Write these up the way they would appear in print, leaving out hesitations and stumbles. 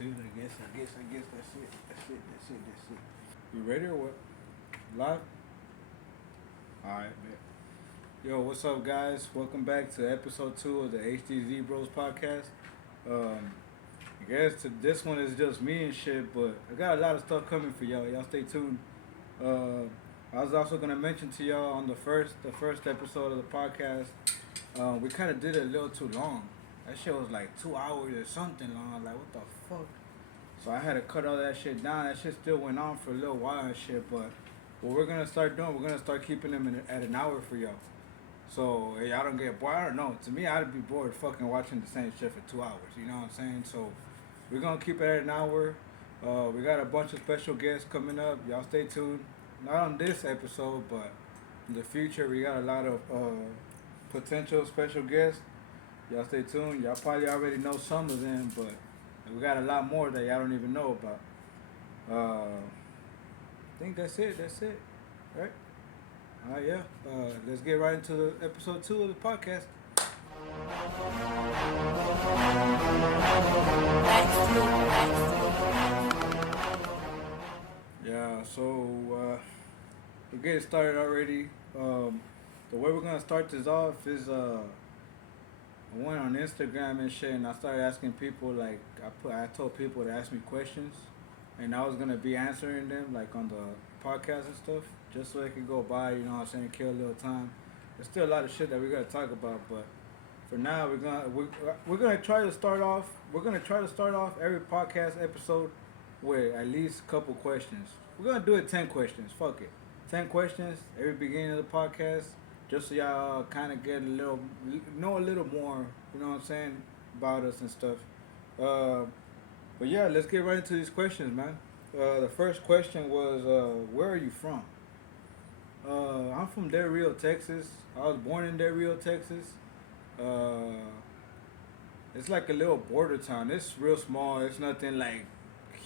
I guess that's it. You ready or what? Live? Alright, bet. Yo, what's up, guys? Welcome back to episode 2 of the HDZ Bros podcast. Um, I guess this one is just me and shit, but I got a lot of stuff coming for y'all. Y'all stay tuned. Uh, I was also gonna mention to y'all on the first episode of the podcast, we kind of did it a little too long. That shit was like 2 hours or something long. Like, what the fuck? So I had to cut all that shit down. That shit still went on for a little while and shit. But what we're gonna start doing, we're gonna start keeping them at an hour for y'all. So y'all don't get bored. I don't know. To me, I'd be bored fucking watching the same shit for 2 hours. You know what I'm saying? So we're gonna keep it at an hour. We got a bunch of special guests coming up. Y'all stay tuned. Not on this episode, but in the future, we got a lot of potential special guests. Y'all stay tuned. Y'all probably already know some of them, but we got a lot more that y'all don't even know about. I think that's it. That's it. Right? Yeah. Let's get right into the episode 2 of the podcast. Yeah. So we're getting started already. The way we're gonna start this off is I went on Instagram and shit, and I started asking people like I told people to ask me questions, and I was gonna be answering them like on the podcast and stuff, just so it could go by. You know what I'm saying? Kill a little time. There's still a lot of shit that we gotta talk about, but for now we're gonna try to start off. We're gonna try to start off every podcast episode with at least a couple questions. We're gonna do it 10 questions. Fuck it, 10 questions every beginning of the podcast, just so y'all kind of get a little, know a little more. You know what I'm saying about us and stuff. Uh, but yeah, let's get right into these questions, man. The first question was, where are you from? I'm from Del Rio, Texas. I was born in Del Rio, Texas. Uh, it's like a little border town. It's real small. It's nothing like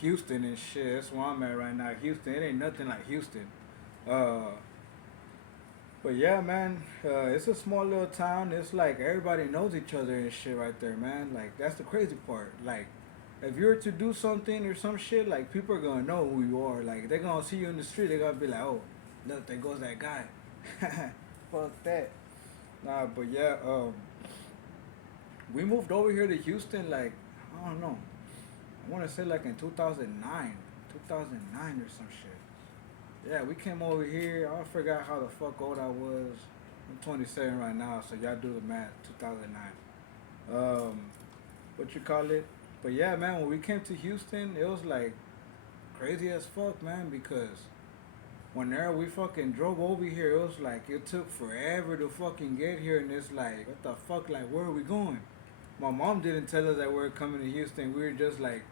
Houston and shit. That's where I'm at right now. Houston, it ain't nothing like Houston. Uh, but yeah, man, it's a small little town. It's like everybody knows each other and shit right there, man. Like that's the crazy part. Like if you were to do something or some shit, like people are gonna know who you are. Like they're gonna see you in the street. They're gonna be like, oh, look, there goes that guy. Fuck that. Nah, but yeah, we moved over here to Houston. Like I don't know. I want to say like in 2009, 2009 or some shit. Yeah, we came over here. I forgot how the fuck old I was. I'm 27 right now, so y'all do the math. 2009. What you call it? But yeah, man, when we came to Houston, it was like crazy as fuck, man, because whenever we fucking drove over here, it was like it took forever to fucking get here, and it's like, what the fuck, like, where are we going? My mom didn't tell us that we were coming to Houston. We were just like,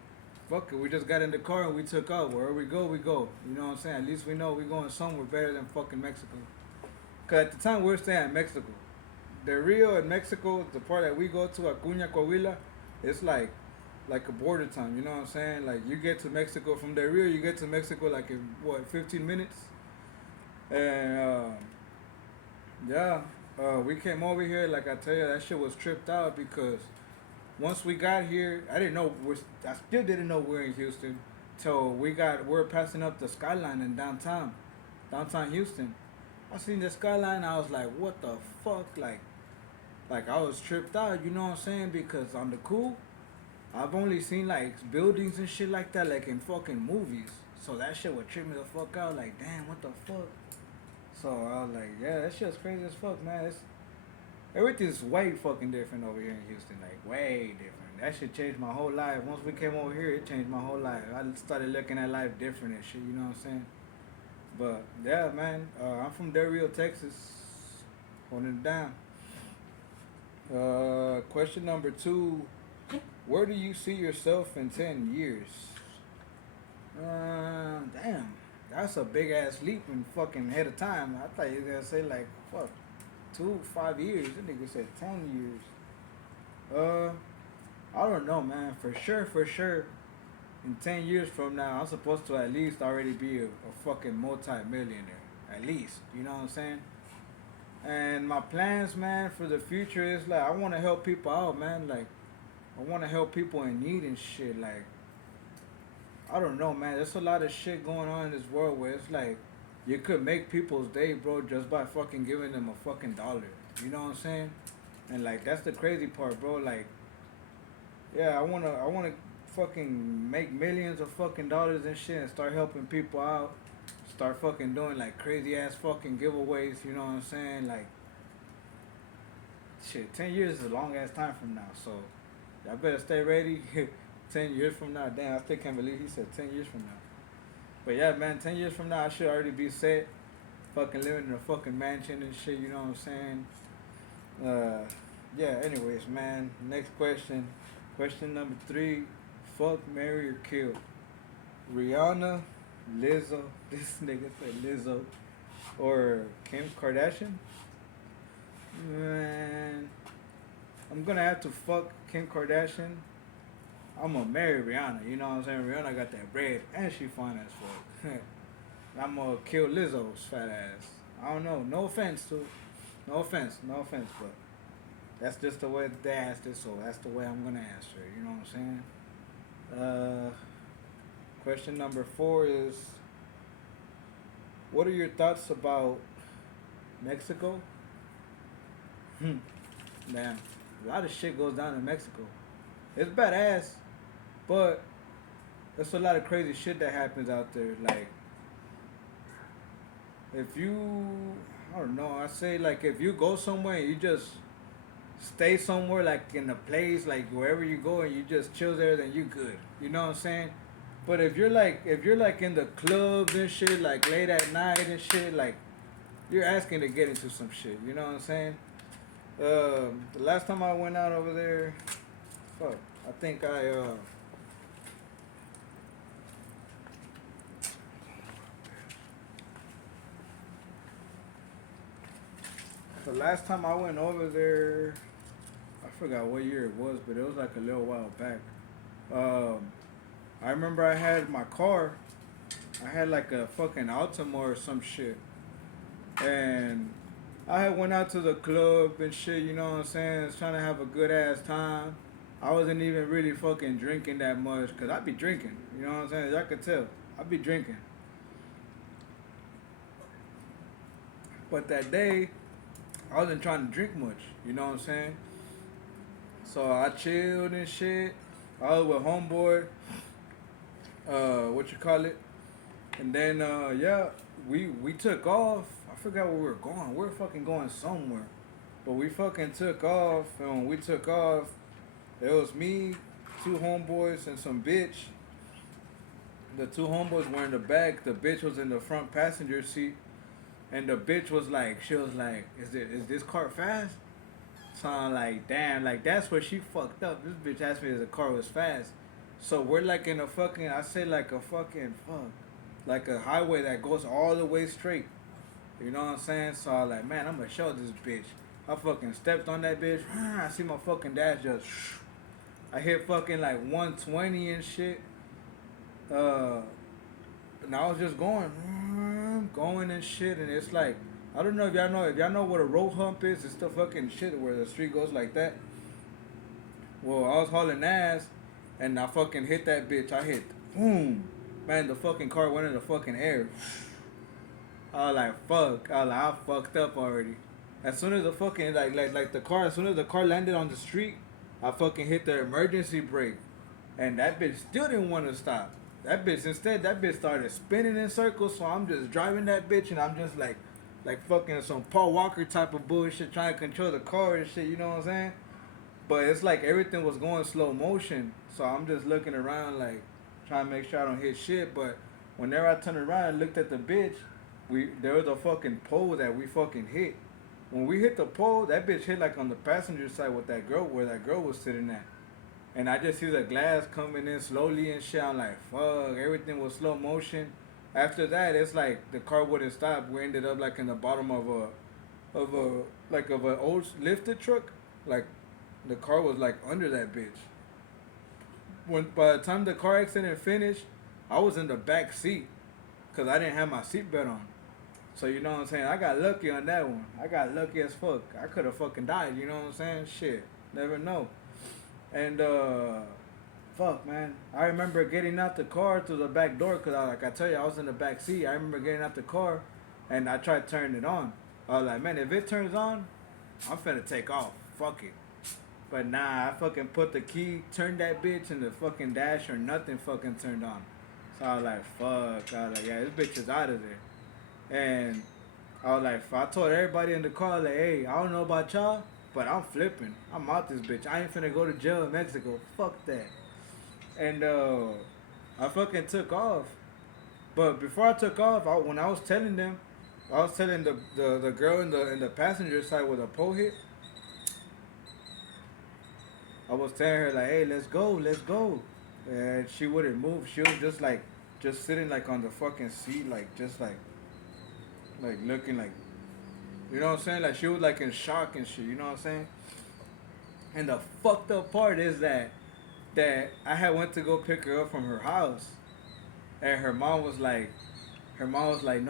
fuck it, we just got in the car and we took off. Wherever we go, we go. You know what I'm saying? At least we know we're going somewhere better than fucking Mexico. Cause at the time we were staying in Mexico. The Rio in Mexico, the part that we go to, Acuña, Coahuila, it's like a border town. You know what I'm saying? Like you get to Mexico from the Rio, you get to Mexico like in what 15 minutes. And yeah, we came over here. Like I tell you, that shit was tripped out because once we got here, I didn't know. I still didn't know we're in Houston till we're passing up the skyline in downtown Houston. I seen the skyline. I was like, what the fuck? Like I was tripped out. You know what I'm saying? Because on the cool, I've only seen like buildings and shit like that, like in fucking movies. So that shit would trip me the fuck out. Like, damn, what the fuck? So I was like, yeah, that shit's crazy as fuck, man. Everything's way fucking different over here in Houston. Like, way different. That shit changed my whole life. Once we came over here, it changed my whole life. I started looking at life different and shit, you know what I'm saying? But, yeah, man. I'm from Del Rio, Texas. Holding it down. Question number 2. Where do you see yourself in 10 years? Damn. That's a big ass leap in fucking ahead of time. I thought you were gonna say like, fuck, 5 years. That nigga said 10 years. I don't know, man. For sure. In 10 years from now, I'm supposed to at least already be a fucking multi-millionaire. At least, you know what I'm saying? And my plans, man, for the future is like I want to help people out, man. Like I want to help people in need and shit. Like I don't know, man. There's a lot of shit going on in this world where it's like you could make people's day, bro, just by fucking giving them a fucking dollar. You know what I'm saying? And like that's the crazy part, bro. Like, yeah, I wanna fucking make millions of fucking dollars and shit and start helping people out. Start fucking doing like crazy ass fucking giveaways. You know what I'm saying? Like, shit, 10 years is a long ass time from now. So, y'all better stay ready. 10 years from now, damn, I still can't believe he said 10 years from now. But yeah, man, 10 years from now, I should already be set. Fucking living in a fucking mansion and shit. You know what I'm saying? Uh, yeah. Anyways, man. Next question. Question number 3. Fuck, marry, or kill. Rihanna, Lizzo. This nigga said Lizzo, or Kim Kardashian. Man, I'm gonna have to fuck Kim Kardashian. I'm gonna marry Rihanna. You know what I'm saying? Rihanna got that bread and she fine as fuck. I'm gonna kill Lizzo's fat ass. I don't know. No offense to, no offense, no offense, but that's just the way they asked it, so that's the way I'm gonna answer. You know what I'm saying? Question number 4 is, what are your thoughts about Mexico? Hmm. Man, a lot of shit goes down in Mexico. It's badass, but there's a lot of crazy shit that happens out there. Like, if you, I don't know, I say like if you go somewhere and you just stay somewhere like in a place like wherever you go and you just chill there, then you good. You know what I'm saying? But if you're like in the clubs and shit, like late at night and shit, like you're asking to get into some shit. You know what I'm saying? The last time I went out over there, fuck, I think the last time I went over there, I forgot what year it was, but it was like a little while back. Um, I remember I had my car. I had like a fucking Altima or some shit, and I had went out to the club and shit. You know what I'm saying? Was trying to have a good ass time. I wasn't even really fucking drinking that much, cause I be drinking. You know what I'm saying? Y'all could tell. I be drinking. But that day, I wasn't trying to drink much. You know what I'm saying? So I chilled and shit. I was with homeboy. What you call it? And then yeah, we took off. I forgot where we were going. We were fucking going somewhere. But we fucking took off, and when we took off, it was me, 2 homeboys, and some bitch. The 2 homeboys were in the back. The bitch was in the front passenger seat, and the bitch was like, she was like, is this car fast? So I'm like, damn, like that's where she fucked up. This bitch asked me if the car was fast. So we're like in a fucking, I say like a fucking fuck, like a highway that goes all the way straight. You know what I'm saying? So I like, man, I'm gonna show this bitch. I fucking stepped on that bitch. I see my fucking dash just. I hit fucking like 120 and shit. Uh, and I was just going and shit, and it's like, I don't know if y'all know what a road hump is. It's the fucking shit where the street goes like that. Well, I was hauling ass, and I fucking hit that bitch. I hit, boom, man. The fucking car went in the fucking air. I was like, fuck. I was like, I fucked up already. As soon as the fucking like the car, as soon as the car landed on the street, I fucking hit the emergency brake, and that bitch still didn't want to stop. That bitch started spinning in circles. So I'm just driving that bitch, and I'm just like fucking some Paul Walker type of bullshit, trying to control the car and shit. You know what I'm saying? But it's like everything was going slow motion, so I'm just looking around like trying to make sure I don't hit shit. But whenever I turned around and looked at the bitch, there was a fucking pole that we fucking hit. When we hit the pole, that bitch hit like on the passenger side with that girl where that girl was sitting at. And I just see the glass coming in slowly and shit. I'm like, fuck, everything was slow motion. After that, it's like the car wouldn't stop. We ended up like in the bottom of a old lifted truck. Like the car was like under that bitch. When by the time the car accident finished, I was in the back seat because I didn't have my seatbelt on. So you know what I'm saying? I got lucky on that one. I got lucky as fuck. I could have fucking died. You know what I'm saying? Shit, never know. And fuck, man. I remember getting out the car through the back door because, like I tell you, I was in the back seat. I remember getting out the car and I tried turning it on. I was like, man, if it turns on, I'm finna take off. Fuck it. But nah, I fucking put the key, turned that bitch, and the fucking dash or nothing fucking turned on. So I was like, fuck. I was like, yeah, this bitch is out of there. And I was like, I told everybody in the car, like, hey, I don't know about y'all, but I'm flipping. I'm out this bitch. I ain't finna go to jail in Mexico. Fuck that. And I fucking took off. But before I took off, when I was telling them, I was telling the girl in the passenger side with a pole hit. I was telling her like, hey, let's go, let's go. And she wouldn't move. She was just like, just sitting like on the fucking seat, like just like looking like, you know what I'm saying? Like she was like in shock and shit. You know what I'm saying? And the fucked up part is that I had went to go pick her up from her house, and her mom was like, no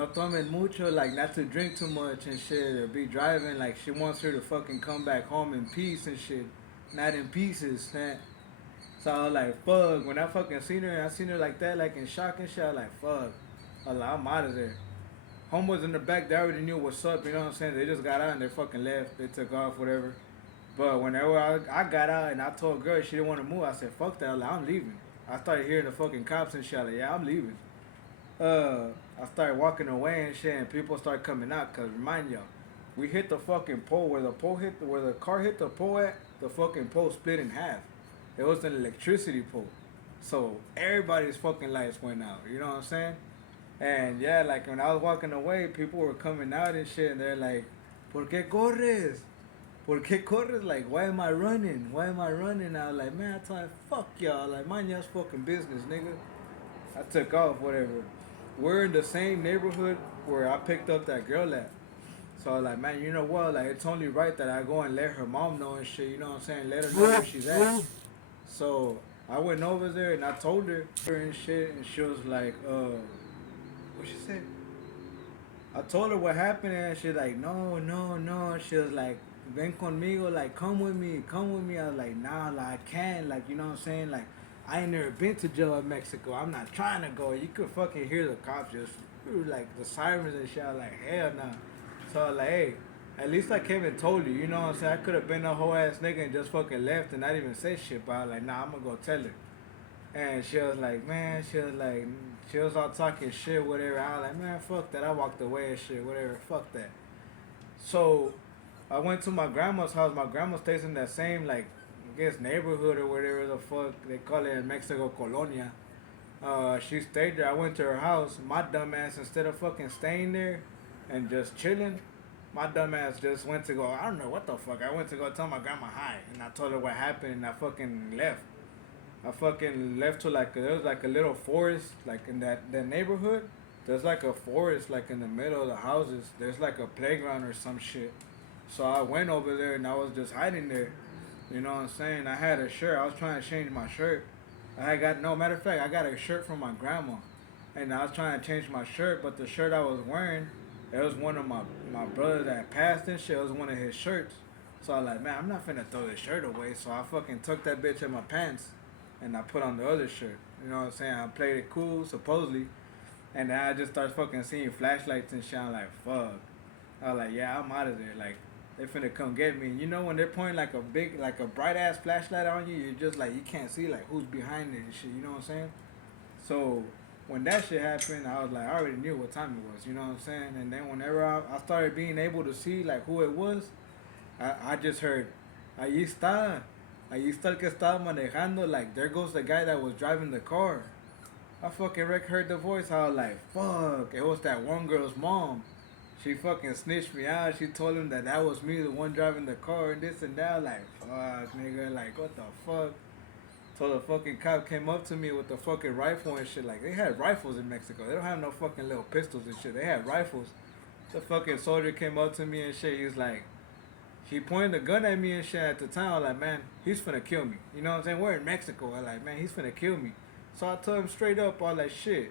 tomen mucho, like not to drink too much and shit, or be driving. Like she wants her to fucking come back home in peace and shit, not in pieces. Man. So I was like, fuck. When I fucking seen her like that, like in shock and shit. I was like, fuck. I was like, I'm out of there. Homeboys in the back, they already knew what's up. You know what I'm saying? They just got out and they fucking left. They took off, whatever. But whenever I got out and I told girl she didn't want to move, I said, fuck that. I was like, I'm leaving. I started hearing the fucking cops and shit. I was like, yeah, I'm leaving. Uh, I started walking away and shit, and people started coming out. Cause remind y'all, we hit the fucking pole where the car hit the pole at. The fucking pole split in half. It was an electricity pole, so everybody's fucking lights went out. You know what I'm saying? And yeah, like when I was walking away, people were coming out and shit, and they're like, "¿Por qué corres? ¿Por qué corres? Like, why am I running? Why am I running?" I was like, man, I told him, fuck y'all. Like, mind y'all's fucking business, nigga. I took off, whatever. We're in the same neighborhood where I picked up that girl at. So I was like, man, you know what? Like, it's only right that I go and let her mom know and shit. You know what I'm saying? Let her know where she's at. So I went over there and I told her and shit, and she was like, what she said? I told her what happened, and she like, no, no, no. She was like, ven conmigo, like, come with me, come with me. I was like, nah, like, I can't, like, you know what I'm saying? Like, I ain't never been to jail in Mexico. I'm not trying to go. You could fucking hear the cops just, like, the sirens and shit. I was like, hell no. Nah. So I was like, hey, at least I came and told you, you know what I'm saying? I could have been a whole ass nigga and just fucking left and not even say shit, but I was like, nah, I'm gonna go tell her. And she was like, man, she was all talking shit, whatever. I was like, man, fuck that. I walked away and shit, whatever. Fuck that. So I went to my grandma's house. My grandma stays in that same, like, I guess neighborhood or whatever the fuck they call it in Mexico, Colonia. She stayed there. I went to her house. My dumb ass, instead of fucking staying there and just chilling, my dumb ass just went to go, I don't know what the fuck. I went to go tell my grandma hi. And I told her what happened and I fucking left. I fucking left to like, there was like a little forest, like in that neighborhood. There's like a forest like in the middle of the houses. There's like a playground or some shit. So I went over there and I was just hiding there. You know what I'm saying? I had a shirt. I was trying to change my shirt. I got, no matter of fact, I got a shirt from my grandma. And I was trying to change my shirt, but the shirt I was wearing, it was one of my brothers that passed and shit. It was one of his shirts. So I was like, man, I'm not finna throw this shirt away. So I fucking took that bitch in my pants and I put on the other shirt. You know what I'm saying? I played it cool, supposedly. And then I just started fucking seeing flashlights and shit. I'm like, fuck. I was like, yeah, I'm out of there. Like, they finna come get me. You know when they're pointing like a big, like a bright ass flashlight on you, you're just like, you can't see like who's behind it and shit. You know what I'm saying? So when that shit happened, I was like, I already knew what time it was. You know what I'm saying? And then whenever I started being able to see like who it was, I just heard, ahí está. Ahí está el que estaba manejando. Like, there goes the guy that was driving the car. I fucking heard the voice. I was like, fuck. It was that one girl's mom. She fucking snitched me out. She told him that that was me, the one driving the car, and this and that. Like, fuck, nigga. Like, what the fuck? So the fucking cop came up to me with the fucking rifle and shit. Like, they had rifles in Mexico. They don't have no fucking little pistols and shit. They had rifles. The fucking soldier came up to me and shit. He was like, he pointed a gun at me and shit at the time. I was like, man, he's finna kill me. You know what I'm saying? We're in Mexico. I was like, man, he's finna kill me. So I told him straight up, I was like, shit.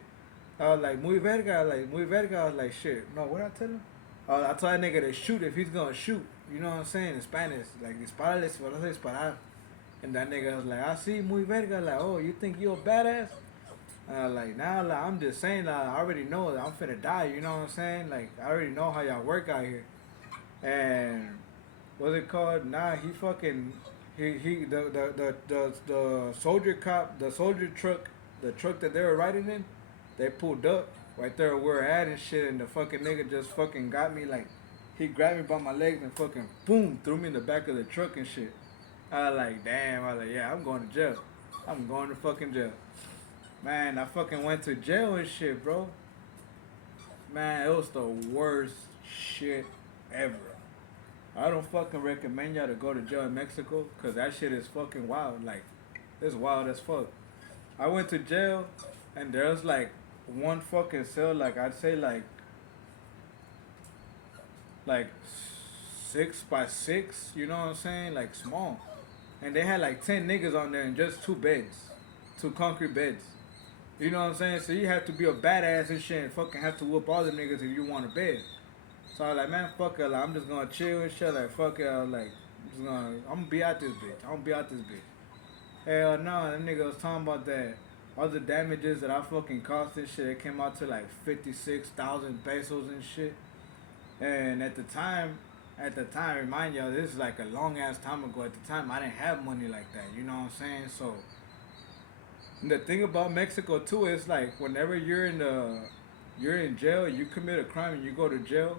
I was like, muy verga. Muy verga. I was like, shit. No, what I tell him? I told that nigga to shoot if he's gonna shoot. You know what I'm saying? In Spanish. Like, disparale si vas a disparar. And that nigga was like, I see muy verga. Like, oh, you think you a badass? Like, now, like, I'm just saying, like, I already know that I'm finna die. You know what I'm saying? Like, I already know how y'all work out here. And what's it called? Nah, he fucking he the soldier cop, the soldier truck, the truck that they were riding in, they pulled up right there where we're at and shit, and the fucking nigga just fucking got me like, he grabbed me by my legs and fucking boom threw me in the back of the truck and shit. I was like, damn. I was like, yeah, I'm going to jail. I'm going to fucking jail. Man, I fucking went to jail and shit, bro. Man, it was the worst shit ever. I don't fucking recommend y'all to go to jail in Mexico because that shit is fucking wild. Like, it's wild as fuck. I went to jail and there's like one fucking cell, like I'd say like 6 by 6, you know what I'm saying? Like small. And they had like 10 niggas on there and just two beds. Two concrete beds. You know what I'm saying? So you have to be a badass and shit and fucking have to whoop all the niggas if you want a bed. So I was like, man, fuck it. Like, I'm just gonna chill and shit. Like, fuck it. I was like, I'm gonna be out this bitch. I'm gonna be out this bitch. Hell no, that nigga was talking about that. All the damages that I fucking cost and shit, it came out to like 56,000 pesos and shit. And at the time, remind y'all, this is like a long ass time ago. At the time, I didn't have money like that. You know what I'm saying? So the thing about Mexico too is like whenever you're in jail, you commit a crime and you go to jail,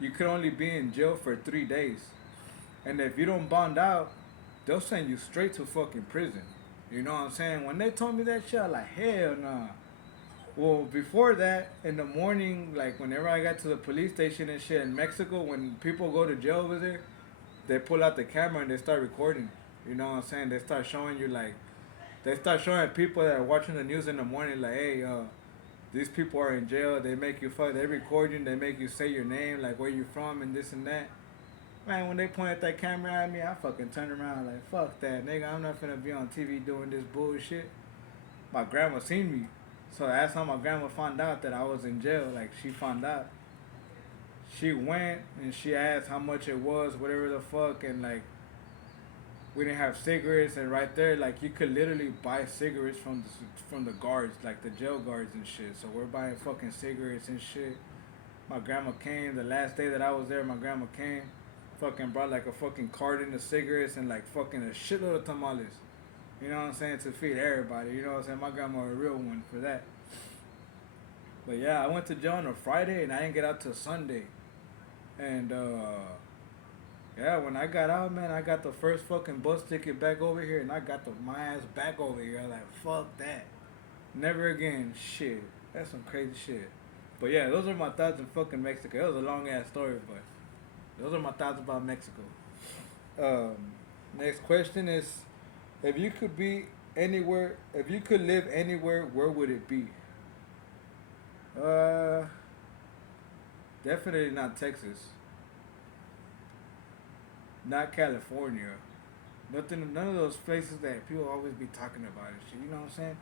you could only be in jail for 3 days. And if you don't bond out, they'll send you straight to fucking prison. You know what I'm saying? When they told me that shit, I was like, hell nah. Well, before that, in the morning, like whenever I got to the police station and shit in Mexico, when people go to jail over there, they pull out the camera and they start recording. You know what I'm saying? They start showing you like, they start showing people that are watching the news in the morning like, hey, these people are in jail. They make you fuck. They record you. They make you say your name, like where you from and this and that. Man, when they pointed that camera at me, I fucking turned around like, fuck that, nigga. I'm not finna be on TV doing this bullshit. My grandma seen me. So that's how my grandma found out that I was in jail. Like, she found out. She went and she asked how much it was, whatever the fuck, and like, we didn't have cigarettes, and right there, like, you could literally buy cigarettes from the guards, like the jail guards and shit. So we're buying fucking cigarettes and shit. My grandma came the last day that I was there. My grandma came, fucking brought like a fucking carton of cigarettes and like fucking a shitload of tamales. You know what I'm saying? To feed everybody. You know what I'm saying? My grandma a real one for that. But yeah, I went to jail on a Friday and I didn't get out till Sunday. And yeah, when I got out, man, I got the first fucking bus ticket back over here and I got my ass back over here. Like, fuck that. Never again. Shit. That's some crazy shit. But yeah, those are my thoughts on fucking Mexico. It was a long ass story, but those are my thoughts about Mexico. Um, Next question is, if you could be anywhere, if you could live anywhere, where would it be? Uh, Definitely not Texas, not California, nothing, none of those places that people always be talking about and shit. You know what I'm saying?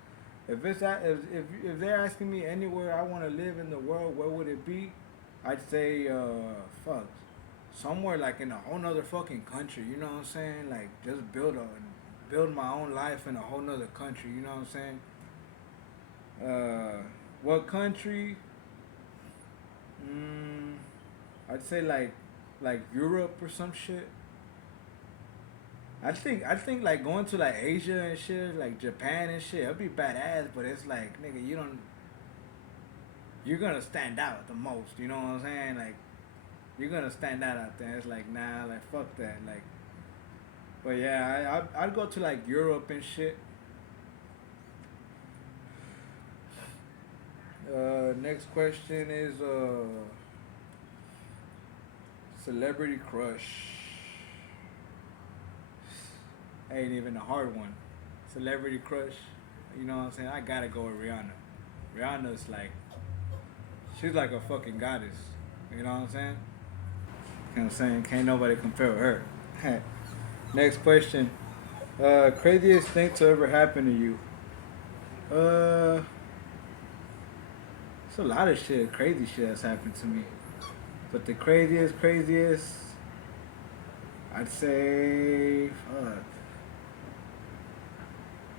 If they're asking me anywhere I want to live in the world, where would it be? I'd say fuck, somewhere like in a whole nother fucking country. You know what I'm saying? Like just build my own life in a whole nother country. You know what I'm saying? What country? Mm, I'd say like Europe or some shit. I think like going to like Asia and shit, like Japan and shit, it'd be badass. But it's like nigga, you're gonna stand out the most. You know what I'm saying? Like you're gonna stand out there. It's like nah, like fuck that. Like, but yeah, I'd go to like Europe and shit. Next question is celebrity crush. Ain't even a hard one. Celebrity crush. You know what I'm saying? I gotta go with Rihanna. Rihanna's like, she's like a fucking goddess. You know what I'm saying? You know what I'm saying? Can't nobody compare with her. Next question. Craziest thing to ever happen to you? Uh, it's a lot of shit, crazy shit that's happened to me. But the craziest, I'd say, fuck.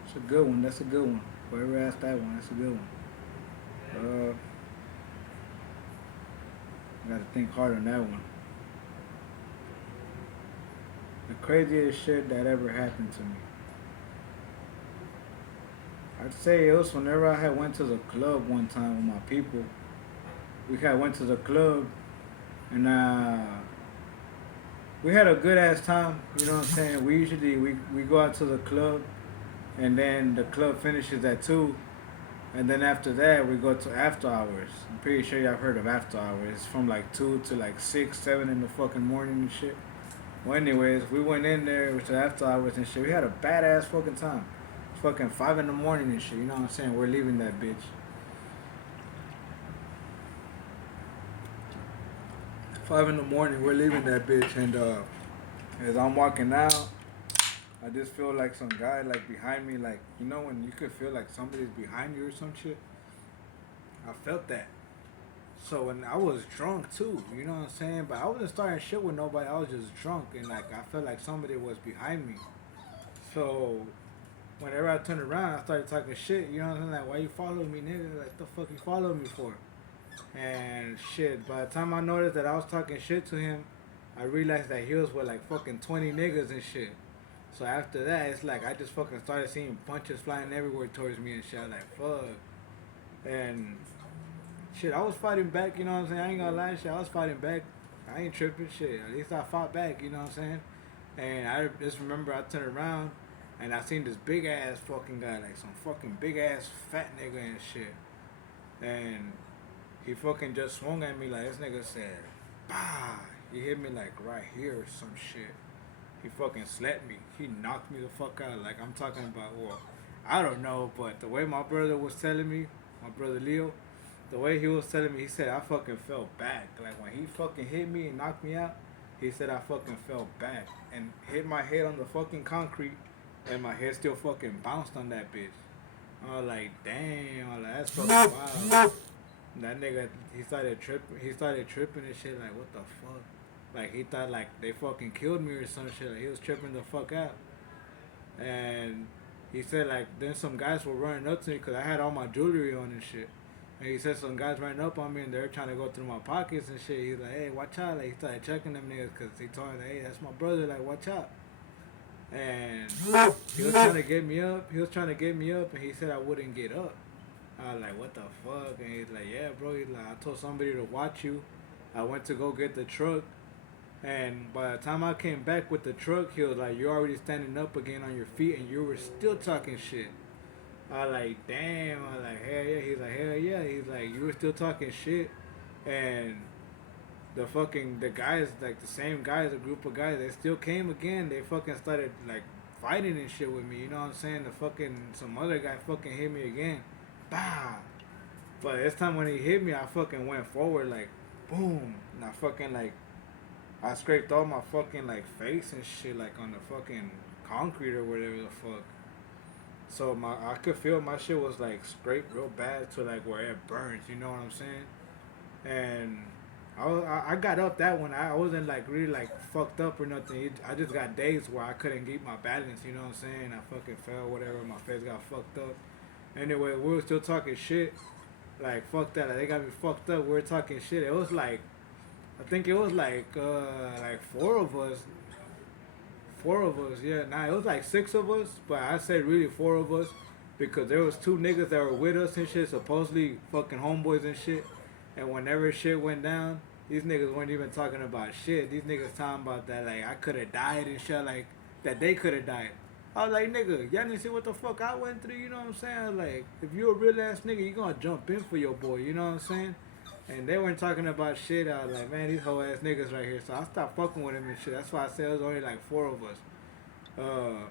It's a good one. That's a good one. Whoever asked that one, that's a good one. I gotta think hard on that one. The craziest shit that ever happened to me. I'd say it was whenever I had went to the club one time with my people. We had went to the club and we had a good ass time. You know what I'm saying? We usually we go out to the club and then the club finishes at 2. And then after that, we go to after hours. I'm pretty sure y'all heard of after hours. It's from like 2 to like 6, 7 in the fucking morning and shit. Well, anyways, we went in there to after hours and shit. We had a badass fucking time. It's fucking 5 in the morning and shit. You know what I'm saying? We're leaving that bitch. 5 in the morning, we're leaving that bitch. And as I'm walking out, I just feel like some guy like behind me, like you know when you could feel like somebody's behind you or some shit. I felt that. So when I was drunk too, you know what I'm saying? But I wasn't starting shit with nobody. I was just drunk and like I felt like somebody was behind me. So whenever I turned around, I started talking shit. You know what I'm saying? Like, why you following me, nigga? Like, the fuck you following me for? And shit. By the time I noticed that I was talking shit to him, I realized that he was with like fucking 20 niggas and shit. So after that, it's like I just fucking started seeing punches flying everywhere towards me and shit. I was like, fuck. And shit, I was fighting back, you know what I'm saying? I ain't gonna lie, shit, I was fighting back. I ain't tripping, shit. At least I fought back, you know what I'm saying? And I just remember I turned around and I seen this big ass fucking guy, like some fucking big ass fat nigga and shit. And he fucking just swung at me like this nigga said, bah! He hit me like right here or some shit. He fucking slapped me. He knocked me the fuck out. Like I'm talking about, well, I don't know, but the way my brother was telling me, my brother Leo, the way he was telling me, he said I fucking fell back. Like when he fucking hit me and knocked me out, he said I fucking fell back and hit my head on the fucking concrete, and my head still fucking bounced on that bitch. I was like, damn, I was like, that's fucking wild. That nigga, he started tripping. He started tripping and shit. Like, what the fuck? Like he thought like they fucking killed me or some shit. Like he was tripping the fuck out. And he said like then some guys were running up to me because I had all my jewelry on and shit. And he said some guys ran up on me and they're trying to go through my pockets and shit. He's like, hey, watch out. Like he started checking them niggas because he told me, hey, that's my brother. Like watch out. And he was trying to get me up. He was trying to get me up and he said I wouldn't get up. I was like, what the fuck? And he's like, yeah, bro. He's like, I told somebody to watch you. I went to go get the truck. And by the time I came back with the truck, he was like, you're already standing up again on your feet and you were still talking shit. I was like, damn. I was like, hell yeah. He's like, hell yeah. He's like, you were still talking shit. And the guys, like the same guys, a group of guys, they still came again. They fucking started like fighting and shit with me. You know what I'm saying? Some other guy fucking hit me again. Bah. But this time when he hit me, I fucking went forward like, boom. And I fucking like, I scraped all my fucking like face and shit like on the fucking concrete or whatever the fuck. So I could feel my shit was like scraped real bad to like where it burns. You know what I'm saying? And I got up that one. I wasn't like really like fucked up or nothing. I just got days where I couldn't keep my balance. You know what I'm saying? I fucking fell, whatever. My face got fucked up. Anyway, we were still talking shit. Like fuck that. Like, they got me fucked up. We were talking shit. It was like I think it was like four of us. Four of us, yeah. Nah, it was like six of us, but I said really four of us because there was two niggas that were with us and shit, supposedly fucking homeboys and shit. And whenever shit went down, these niggas weren't even talking about shit. These niggas talking about that like I could have died and shit, like that they could have died. I was like, nigga, y'all didn't see what the fuck I went through, you know what I'm saying? Like, if you a real ass nigga, you gonna jump in for your boy, you know what I'm saying? And they weren't talking about shit. I was like, man, these whole ass niggas right here. So I stopped fucking with them and shit. That's why I said it was only like four of us. Uh,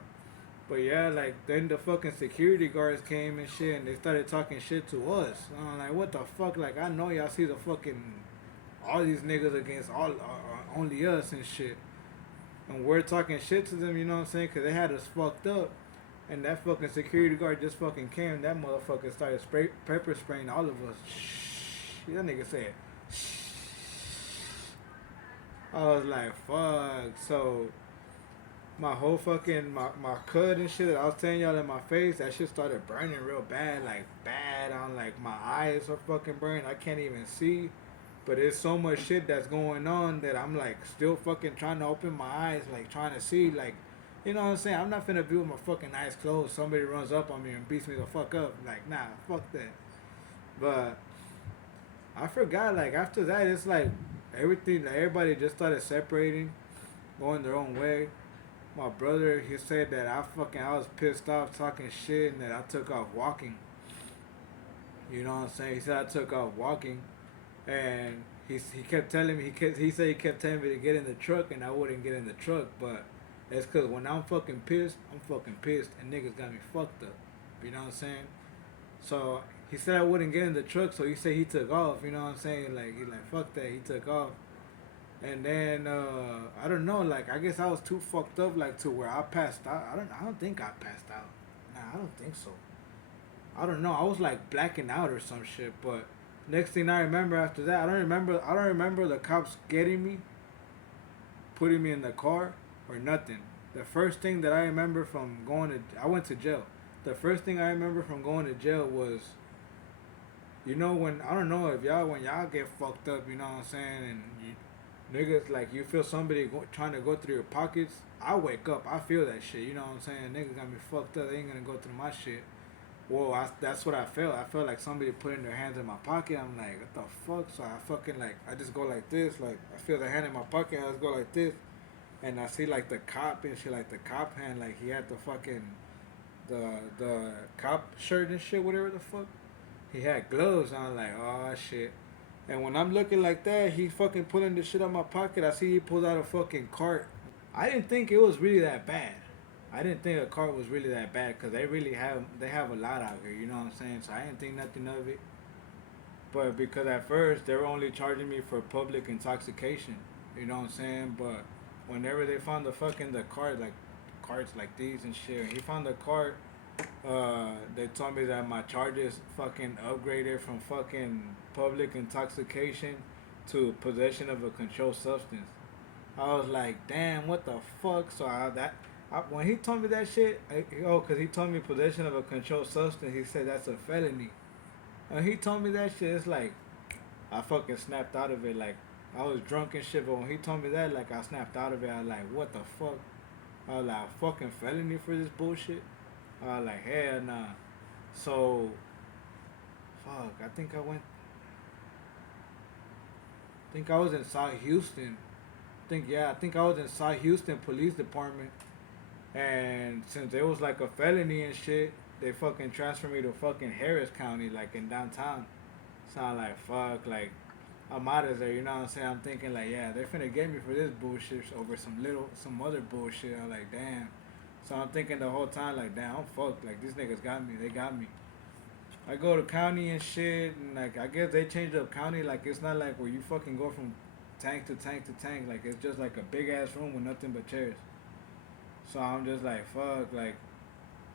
but yeah, like then the fucking security guards came and shit, and they started talking shit to us. I'm like, what the fuck? Like I know y'all see the fucking all these niggas against all only us and shit, and we're talking shit to them. You know what I'm saying? Cause they had us fucked up. And that fucking security guard just fucking came. That motherfucker started pepper spraying all of us. Shh. That nigga said, shh. I was like, fuck. So my whole fucking my cut and shit that I was telling y'all in my face, that shit started burning real bad, like bad on like my eyes are fucking burning. I can't even see. But there's so much shit that's going on that I'm like still fucking trying to open my eyes, like trying to see, like, you know what I'm saying? I'm not finna be with my fucking eyes closed. Somebody runs up on me and beats me the fuck up. Like, nah, fuck that. But I forgot, like, after that, it's like everything, like, everybody just started separating, going their own way. My brother, he said that I was pissed off talking shit and that I took off walking. You know what I'm saying? He said I took off walking, and he kept telling me he said he kept telling me to get in the truck, and I wouldn't get in the truck, but it's cause when I'm fucking pissed, I'm fucking pissed, and niggas got me fucked up. You know what I'm saying? So he said I wouldn't get in the truck, so he said he took off. You know what I'm saying? Like he like fuck that, he took off. And then I don't know, like I guess I was too fucked up, like to where I passed out. I don't think I passed out. Nah, I don't think so. I don't know. I was like blacking out or some shit. But next thing I remember after that, I don't remember. I don't remember the cops getting me, putting me in the car, or nothing. The first thing that I remember from going to, I went to jail. The first thing I remember from going to jail was, when I don't know if y'all when y'all get fucked up, you know what I'm saying, and you, niggas like you feel somebody trying to go through your pockets. I wake up, I feel that shit. You know what I'm saying? Niggas got me fucked up. They ain't gonna go through my shit. Whoa, that's what I felt. I felt like somebody putting their hands in my pocket. I'm like, what the fuck? So I fucking like, I just go like this. Like, I feel the hand in my pocket. I just go like this. And I see like the cop and shit, like the cop hand, like he had the fucking, the cop shirt and shit, whatever the fuck. He had gloves on, like, oh shit. And when I'm looking like that, he fucking pulling the shit out my pocket. I see he pulls out a fucking cart. I didn't think it was really that bad. I didn't think a cart was really that bad because they have a lot out here. You know what I'm saying? So I didn't think nothing of it. But because at first they were only charging me for public intoxication. You know what I'm saying? But whenever they found the cart, like carts like these and shit, he found the cart. They told me that my charges fucking upgraded from fucking public intoxication to possession of a controlled substance. I was like, damn, what the fuck? When he told me that shit, cause he told me possession of a controlled substance. He said that's a felony. And he told me that shit. It's like I fucking snapped out of it. Like I was drunk and shit, but when he told me that, like I snapped out of it. I was like, what the fuck? I was like, fucking felony for this bullshit. I was like, hell nah. So, fuck. I think I was in South Houston. I think I was in South Houston Police Department. And since it was like a felony and shit, they fucking transferred me to fucking Harris County, like in downtown. So I'm like, fuck, like, I'm out of there, you know what I'm saying? I'm thinking, like, yeah, they're finna get me for this bullshit over some other bullshit. I'm like, damn. So I'm thinking the whole time, like, damn, I'm fucked. Like, these niggas got me. They got me. I go to county and shit, and, like, I guess they changed up county. Like, it's not like where you fucking go from tank to tank to tank. Like, it's just like a big ass room with nothing but chairs. So I'm just like, fuck, like,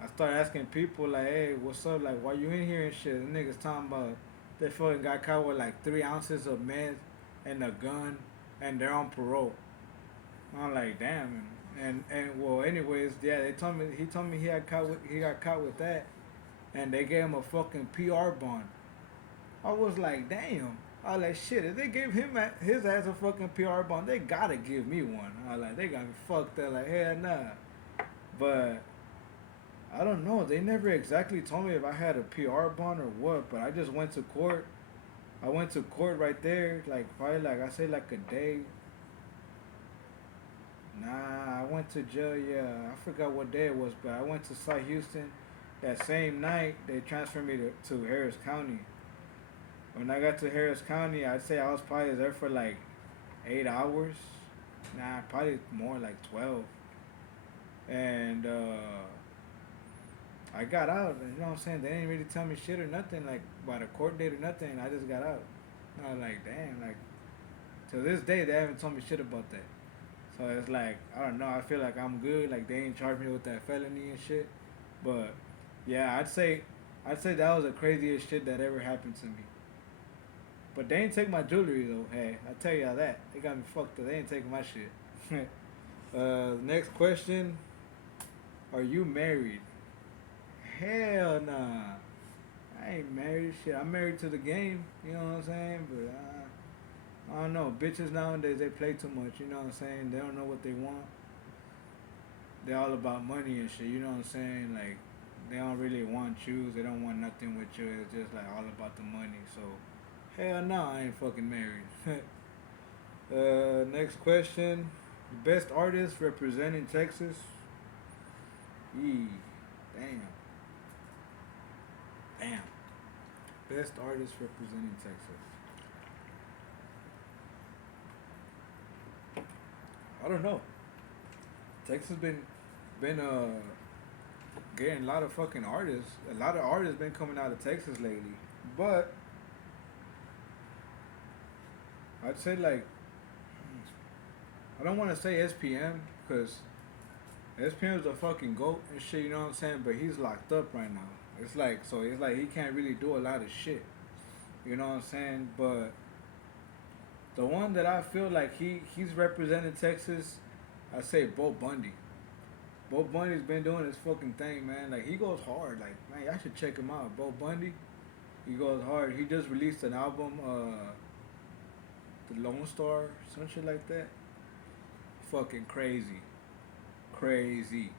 I start asking people like, hey, what's up? Like, why you in here and shit? The niggas talking about they fucking got caught with like 3 ounces of meth and a gun, and they're on parole. I'm like, damn. And well, anyways, yeah, he told me he got caught with that, and they gave him a fucking PR bond. I was like, damn. I was like, shit. If they gave his ass a fucking PR bond, they gotta give me one. I was like, they got me fucked up. Like, hell nah. But I don't know. They never exactly told me if I had a PR bond or what, but I just went to court. I went to court right there, like probably like I say like a day. Nah, I went to jail. Yeah, I forgot what day it was, but I went to South Houston. That same night, they transferred me to Harris County. When I got to Harris County, I'd say I was probably there for like 8 hours. Nah, probably more like 12. And I got out, you know what I'm saying? They didn't really tell me shit or nothing, like, about a court date or nothing. I just got out. I was like, damn, like, to this day, they haven't told me shit about that. So it's like, I don't know, I feel like I'm good. Like, they ain't charged me with that felony and shit. But, yeah, I'd say that was the craziest shit that ever happened to me. But they ain't take my jewelry, though. Hey, I tell y'all that. They got me fucked up. They ain't taking my shit. Next question: are you married? Hell nah. I ain't married. Shit, I'm married to the game. You know what I'm saying? But I don't know. Bitches nowadays they play too much. You know what I'm saying? They don't know what they want. They're all about money and shit. You know what I'm saying? Like they don't really want you. They don't want nothing with you. It's just like all about the money. So hell no, I ain't fucking married. Next question: the best artist representing Texas. Yee, damn, damn. Best artist representing Texas. I don't know. Texas been getting a lot of fucking artists. A lot of artists been coming out of Texas lately. But I'd say like I don't want to say SPM because SPM is a fucking goat and shit. You know what I'm saying? But he's locked up right now. It's like so. It's like he can't really do a lot of shit. You know what I'm saying? But the one that I feel like he's representing Texas, I say Bo Bundy. Bo Bundy's been doing his fucking thing, man. Like he goes hard. Like man, I should check him out. Bo Bundy, he goes hard. He just released an album, The Lone Star, some shit like that. Fucking crazy, crazy.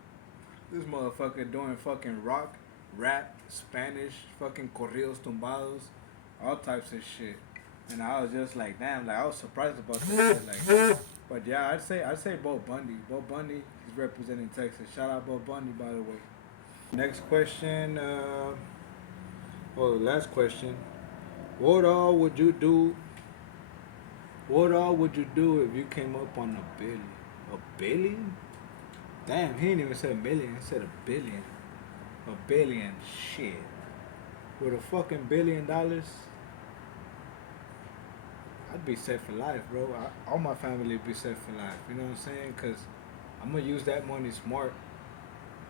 This motherfucker doing fucking rock, rap, Spanish, fucking corridos tumbados, all types of shit. And I was just like, damn, like I was surprised about that shit. Like, but yeah, I'd say Bo Bundy. Bo Bundy, he's representing Texas. Shout out Bo Bundy, by the way. Next question. Last question. What all would you do? What all would you do if you came up on a billion? A billion? Damn, he didn't even say a million. He said a billion. A billion. Shit. With a fucking $1 billion, I'd be set for life, bro. All my family would be set for life. You know what I'm saying? Cause I'm gonna use that money smart.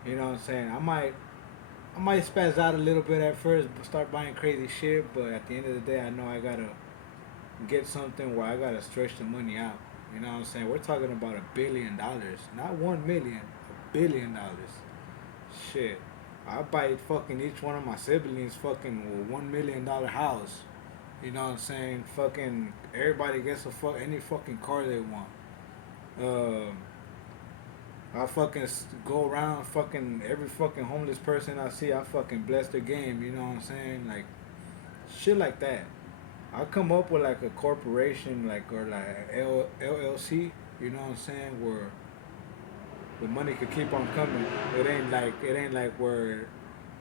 You know what I'm saying? I might spaz out a little bit at first, start buying crazy shit. But at the end of the day, I know I gotta get something where I gotta stretch the money out. You know what I'm saying? We're talking about $1 billion, not 1 million, $1 billion. Shit, I buy fucking each one of my siblings fucking a $1 million house. You know what I'm saying? Fucking everybody gets any fucking car they want. Um, I fucking go around fucking every fucking homeless person I see. I fucking bless their game. You know what I'm saying? Like shit like that. I come up with like a corporation, like or like LLC. You know what I'm saying? Where the money could keep on coming. It ain't like where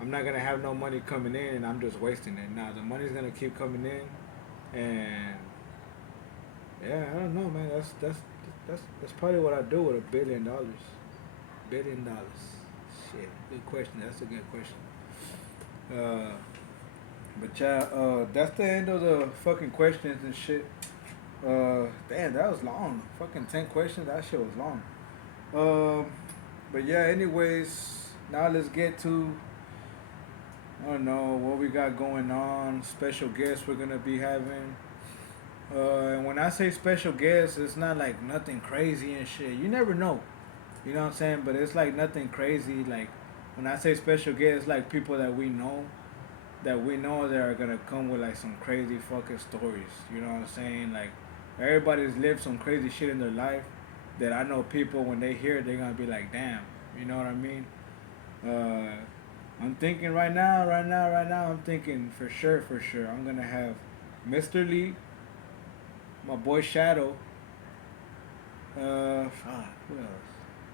I'm not gonna have no money coming in and I'm just wasting it. Nah, the money's gonna keep coming in, and yeah, I don't know, man. That's probably what I do with $1 billion. $1 billion. Shit, good question. That's a good question. Uh, but yeah, that's the end of the fucking questions and shit. Damn, that was long. Fucking 10 questions. That shit was long. Um, but yeah. Anyways, now let's get to I don't know what we got going on. Special guests we're gonna be having. And when I say special guests, it's not like nothing crazy and shit. You never know. You know what I'm saying? But it's like nothing crazy. Like when I say special guests, like people that we know that are gonna come with like some crazy fucking stories. You know what I'm saying? Like everybody's lived some crazy shit in their life that I know people when they hear it, they're gonna be like, damn. You know what I mean? Uh, I'm thinking right now. I'm thinking for sure. I'm gonna have Mr. Lee, my boy Shadow. Fuck, who else?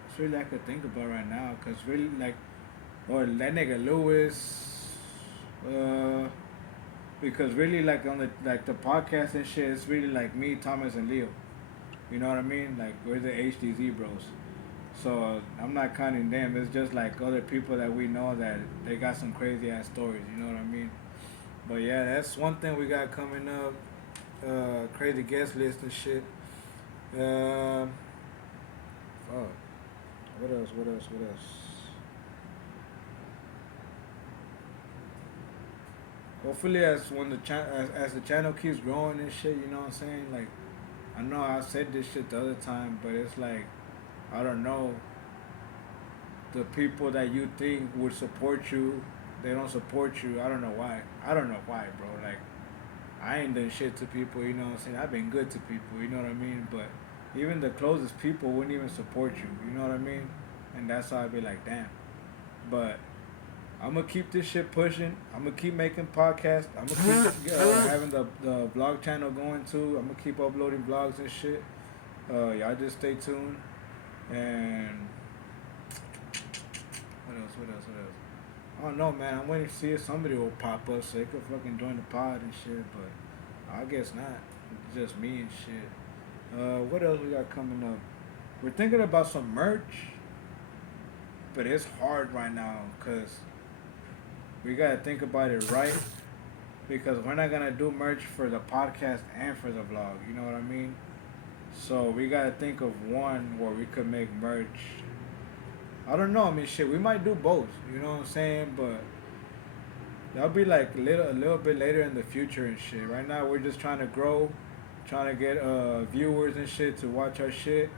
That's really I could think about right now, cause really like, or that nigga Lewis. Uh, because really like on the podcast and shit, it's really like me, Thomas, and Leo. You know what I mean? Like we're the HDZ bros. So I'm not counting them. It's just like other people that we know that they got some crazy ass stories. You know what I mean? But yeah, that's one thing we got coming up. Crazy guest list and shit. Um, fuck. What else? What else? What else? Hopefully, as the channel keeps growing and shit, you know what I'm saying? Like I know I said this shit the other time, but it's like I don't know, the people that you think would support you, they don't support you. I don't know why. I don't know why, bro. Like, I ain't done shit to people, you know what I'm saying? I've been good to people, you know what I mean? But even the closest people wouldn't even support you, you know what I mean? And that's how I'd be like, damn. But I'm gonna keep this shit pushing. I'm gonna keep making podcasts. I'm gonna keep having the vlog channel going too. I'm gonna keep uploading vlogs and shit. Y'all just stay tuned. And what else? What else? What else? I don't know, man. I'm waiting to see if somebody will pop up so they could fucking join the pod and shit. But I guess not. It's just me and shit. What else we got coming up? We're thinking about some merch, but it's hard right now because we gotta think about it right. Because we're not gonna do merch for the podcast and for the vlog. You know what I mean? So we gotta think of one where we could make merch. I don't know. I mean, shit, we might do both. You know what I'm saying? But that'll be like a little bit later in the future and shit. Right now, we're just trying to grow, trying to get viewers and shit to watch our shit,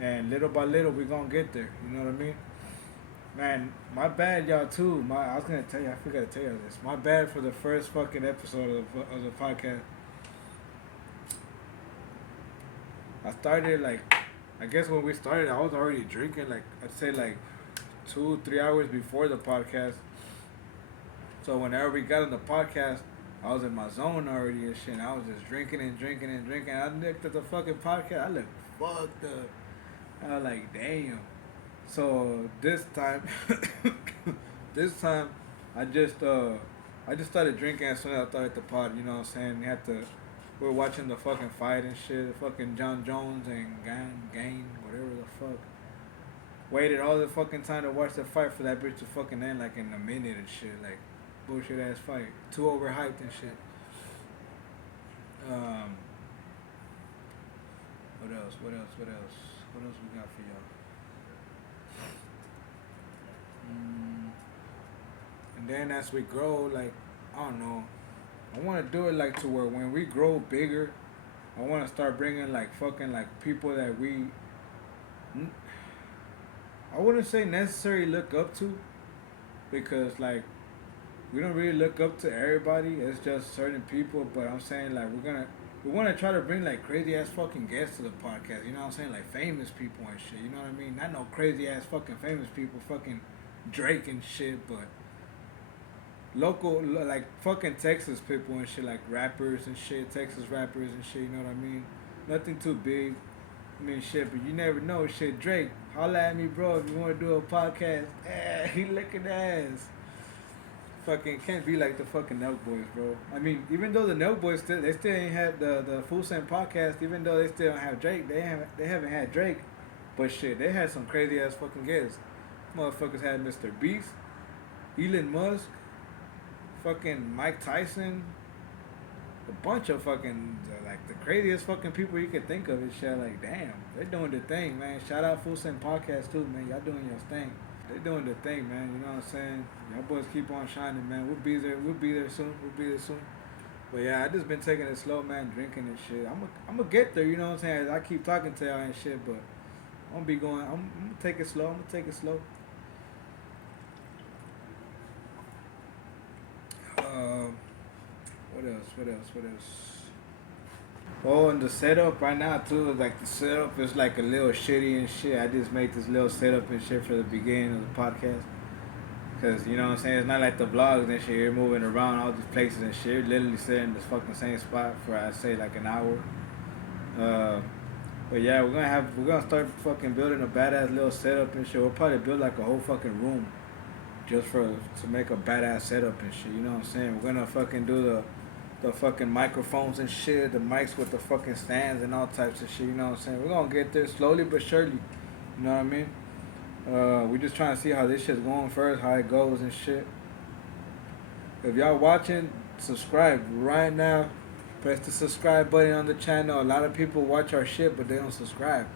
and little by little, we gonna get there. You know what I mean? Man, my bad, y'all too. I was gonna tell you, I forgot to tell you this. My bad for the first fucking episode of the podcast. I started like, I guess when we started, I was already drinking. Like I'd say like 2-3 hours before the podcast. So whenever we got on the podcast, I was in my zone already and shit. And I was just drinking and drinking and drinking. I looked at the fucking podcast. I looked fucked up. I was like, damn. So this time, this time, I just started drinking as soon as I started the pod. You know what I'm saying? We were watching the fucking fight and shit. The fucking John Jones and Gain, whatever the fuck. Waited all the fucking time to watch the fight for that bitch to fucking end like in a minute and shit. Like bullshit ass fight. Too overhyped and shit. What else? What else? What else? What else we got for y'all? And then as we grow, like, I don't know. I want to do it like to where when we grow bigger, I want to start bringing like fucking like people that I wouldn't say necessarily look up to, because like we don't really look up to everybody. It's just certain people. But I'm saying like we want to try to bring like crazy ass fucking guests to the podcast. You know what I'm saying? Like famous people and shit. You know what I mean? Not no crazy ass fucking famous people, fucking Drake and shit, but local, like fucking Texas people and shit, like rappers and shit, Texas rappers and shit. You know what I mean? Nothing too big. I mean, shit, but you never know. Shit, Drake, holla at me, bro, if you want to do a podcast. He licking ass. Fucking can't be like the fucking Nelk Boys, bro. I mean, even though the Nelk Boys still ain't had the Full Send podcast. Even though they still don't have Drake, they haven't had Drake. But shit, they had some crazy ass fucking guests. Motherfuckers had Mr. Beast, Elon Musk, fucking Mike Tyson, a bunch of fucking like the craziest fucking people you could think of and shit. Like, damn, they're doing the thing, man. Shout out Full Send podcast too, man. Y'all doing your thing. They're doing the thing, man. You know what I'm saying? Y'all boys keep on shining, man. We'll be there. We'll be there soon. We'll be there soon. But yeah, I just been taking it slow, man. Drinking and shit. I'm gonna get there. You know what I'm saying? I keep talking to y'all and shit, but I'm gonna be going. I'm gonna take it slow. I'm gonna take it slow. What else? What else? What else? Oh, and the setup right now too. Like the setup is like a little shitty and shit. I just made this little setup and shit for the beginning of the podcast. Cause you know what I'm saying. It's not like the vlogs and shit. You're moving around all these places and shit. You're literally sitting in this fucking same spot for I say like an hour. But yeah, we're gonna start fucking building a badass little setup and shit. We'll probably build like a whole fucking room just to make a badass setup and shit. You know what I'm saying? We're gonna fucking do the fucking microphones and shit, the mics with the fucking stands and all types of shit. You know what I'm saying? We're gonna get there slowly but surely. You know what I mean? We're just trying to see how this shit's going first, how it goes and shit. If y'all watching, subscribe right now. Press the subscribe button on the channel. A lot of people watch our shit, but they don't subscribe.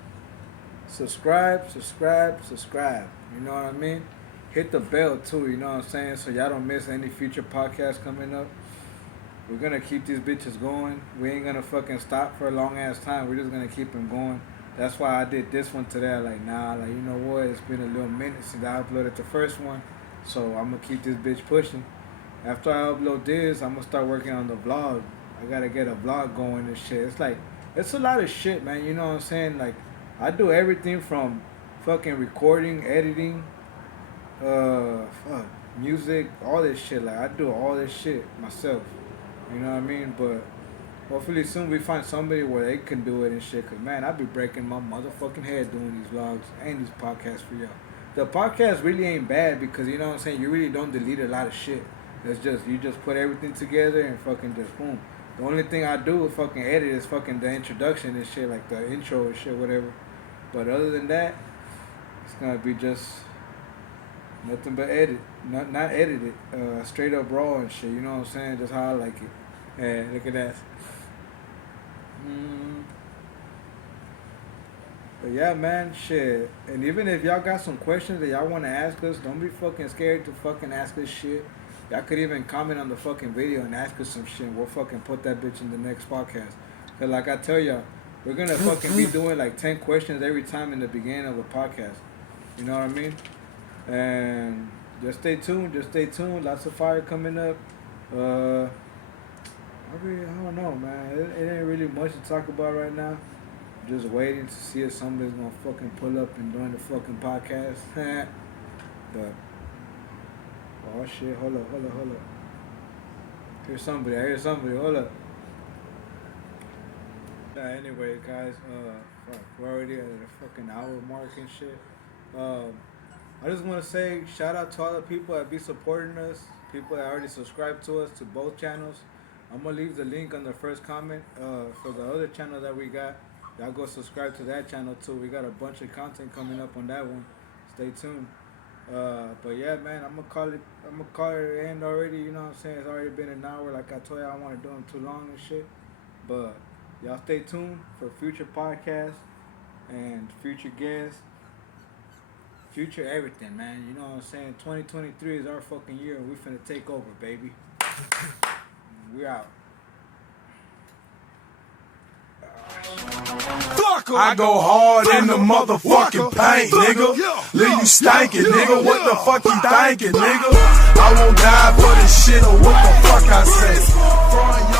Subscribe, subscribe, subscribe. You know what I mean? Hit the bell too, you know what I'm saying? So y'all don't miss any future podcasts coming up. We're gonna keep these bitches going. We ain't gonna fucking stop for a long ass time. We're just gonna keep them going. that's why I did this one today. Like, nah, like, you know what? It's been a little minute since I uploaded the first one, so I'm gonna keep this bitch pushing. After I upload this, I'm gonna start working on the vlog. I gotta get a vlog going and shit. It's like, it's a lot of shit, man. You know what I'm saying? Like, I do everything from fucking recording, editing, music, all this shit. Like, I do all this shit myself. You know what I mean? But hopefully soon we find somebody where they can do it and shit. Cause man, I be breaking my motherfucking head doing these vlogs and these podcasts for y'all. The podcast really ain't bad because, you know what I'm saying, you really don't delete a lot of shit. It's just, you just put everything together and fucking just boom. The only thing I do with fucking edit is fucking the introduction and shit, like the intro and shit, whatever. But other than that, it's gonna be just nothing but edit. Not edit it. Straight up raw and shit, you know what I'm saying? Just how I like it. Yeah, look at that. But yeah, man, shit. And even if y'all got some questions that y'all want to ask us, don't be fucking scared to fucking ask us shit. Y'all could even comment on the fucking video and ask us some shit. We'll fucking put that bitch in the next podcast. Cause like I tell y'all, we're gonna fucking be doing like 10 questions every time in the beginning of a podcast. You know what I mean? And just stay tuned. Just stay tuned. Lots of fire coming up. I don't know, man. It ain't really much to talk about right now. Just waiting to see if somebody's gonna fucking pull up and join the fucking podcast. But oh shit, hold up. I hear somebody, hold up. Anyway, guys, fuck, we're already at the fucking hour mark and shit. I just want to say shout out to all the people that be supporting us, people that already subscribed to us to both channels. I'm gonna leave the link on the first comment for the other channel that we got. Y'all go subscribe to that channel too. We got a bunch of content coming up on that one. Stay tuned. But yeah, man, I'm gonna call it end already. You know what I'm saying? It's already been an hour. Like I told you, I don't want to do them too long and shit. But y'all stay tuned for future podcasts and future guests, future everything, man. You know what I'm saying? 2023 is our fucking year, and we finna take over, baby. We out. I go hard in the motherfucking paint, nigga. Leave you stankin', nigga. What the fuck you thinking, nigga? I won't die for this shit or what the fuck I say.